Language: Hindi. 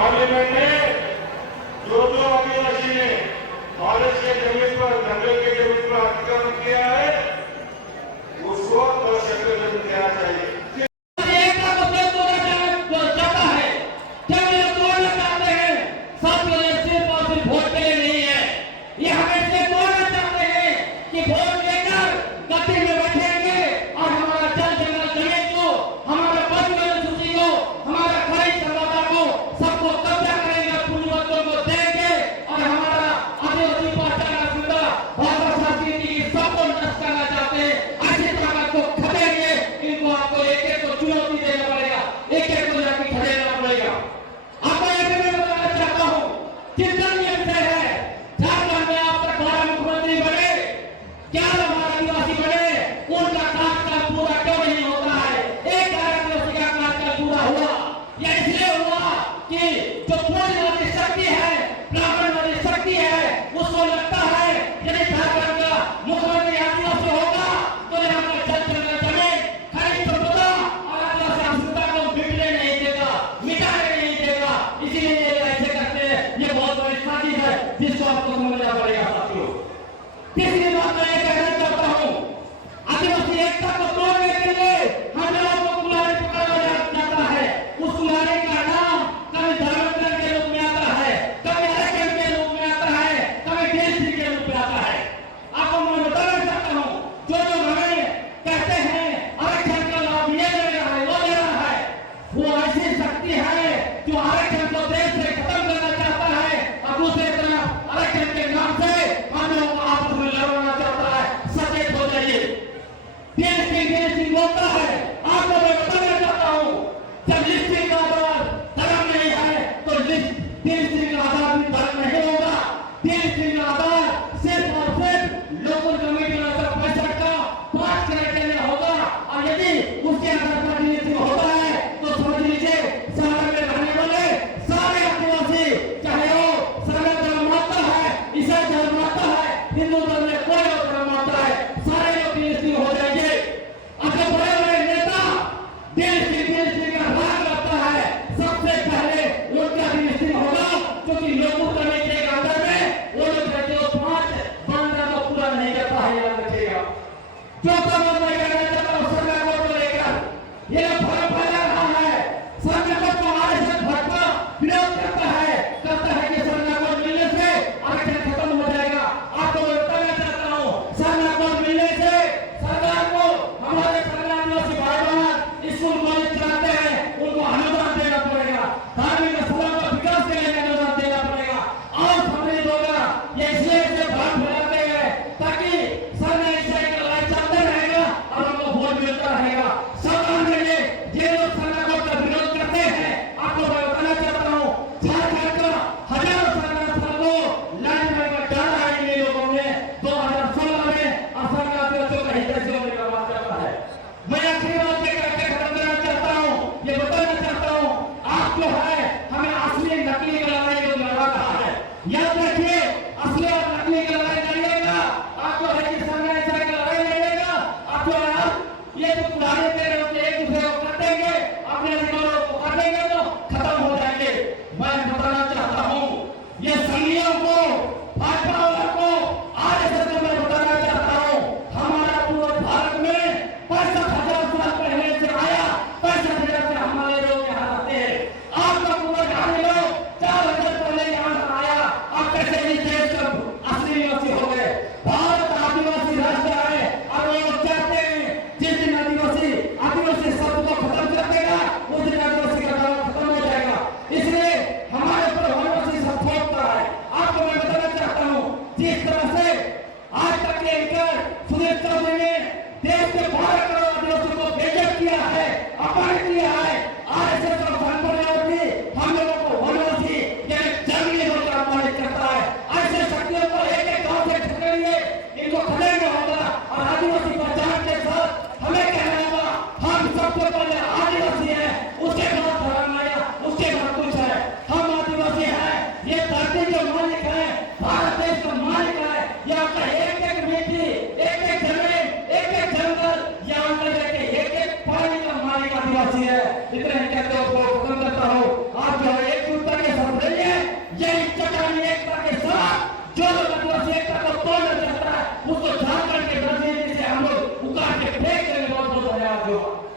पार्लियामेंट में जो आदिवासी ने कॉलेज के जमीन पर, जंगल के जमीन पर अतिक्रमण किया है, उसको 10 हेक्टेयर जमीन देना चाहिए। जिसको आपको समझना पड़ेगा साथियों। तीसरी बात मैं ये कहना चाहता हूँ, आदिवासी एकता को तोड़ने के लिए हम लोगों को कुल्हाड़ी पकड़ा जाता है। उस कुल्हाड़ी का नाम कभी धर्मांतरण के रूप में आता है, कभी आरक्षण के रूप में आता है, कभी डीएससी के रूप में आता है। आपको मैं बताना चाहता हूँ, जो लोग हमें कहते हैं आरक्षण का लाभ ये ले रहा है, वो ले रहा है, वो ऐसी शक्ति है जो आरक्षण को देश से खत्म करना चाहता है और दूसरे तरफ आरक्षण के नाम से हम लोगों को आपस में लड़ना चाहता है। सचेत हो जाइए। डीएससी बोलता है, आपको मैं बताना चाहता हूँ, जब लिस्टिंग का आधार धर्म नहीं है तो डीएससी का आधार भी धर्म नहीं होगा। डीएससी का आधार सिर्फ और सिर्फ लोकल कमेटी पैसा का 5 क्राइटेरिया होगा और यदि उसके आधार पर डीएससी होता है तो समझ लीजिए शहर में रहने वाले सारे आदिवासी, चाहे वो सर्वे धर्म मानता है, ईसाई धर्म मानता है, हिंदू धर्म में कोई और धर्म मानता है, सारे लोग डीएससी हो जाएंगे। अच्छा, बड़े बड़े नेता डीएससी का भाग लगता है, सबसे पहले उनका डीएससी होगा, क्योंकि लोगों कमेटी के अंदर में वो लोग कहते हो 5 मानना तो पूरा नहीं करता है, याद रखिएगा। चौथा बात मैं कहना चाहता हूँ सरकार को लेकर, ये लोग भ्रम फैला रहा है। सरकार को आरक्षण भाजपा विरोध करता है कि सरकार को मिलने से आरक्षण खत्म हो जाएगा। आपको मैं बताना चाहता हूँ, सरकार को मिलने से सरकार को हमारे आदिवासी भाई बहन स्कूल कॉलेज चलाते हैं, उनको अनुदान देना पड़ेगा, धार्मिक स्थलों का विकास के लिए अनुदान देना पड़ेगा और सम्मिलित होगा। ये इसलिए से भ्रम फैलाते हैं ताकि सरकार इससे लड़ाई चलता रहेगा और हमको वोट मिलता रहेगा। सरकार के लिए ये लोग सरकार का विरोध करते हैं। आपको मैं बताना चाहता हूँ, झारखंड का हजारों सरकार को लाइन में डाला है इन लोगों ने 2016 में और सरकार बच्चों का हित होने का बात करता है। मैं आखिरी बात खत्म करना चाहता हूँ, ये बताना चाहता हूँ, आप जो है हमें असली नकली की लड़ाई जो लड़ा रहा है, याद रखिए असली और नकली की लड़ाई लड़िएगा। आप जो है कि सरकार की लड़ाई लड़िएगा, आप जो है ये जो पुराने तेरे एक दूसरे को काटेंगे, अपने अधिकारों को काटेंगे तो खत्म हो जाएंगे। मैं बताना चाहता हूँ ये संघियों को, भाजपा वालों को आज से मैं बताना चाहता हूँ, हमारा पूरे भारत में 65,000 साल पहले से आया, 65,000 से हमारे लोग यहाँ रहते हैं। आपका पूरा ढाई लोग 4,000 पहले यहाँ आया। आप कैसे इस देश का साथियों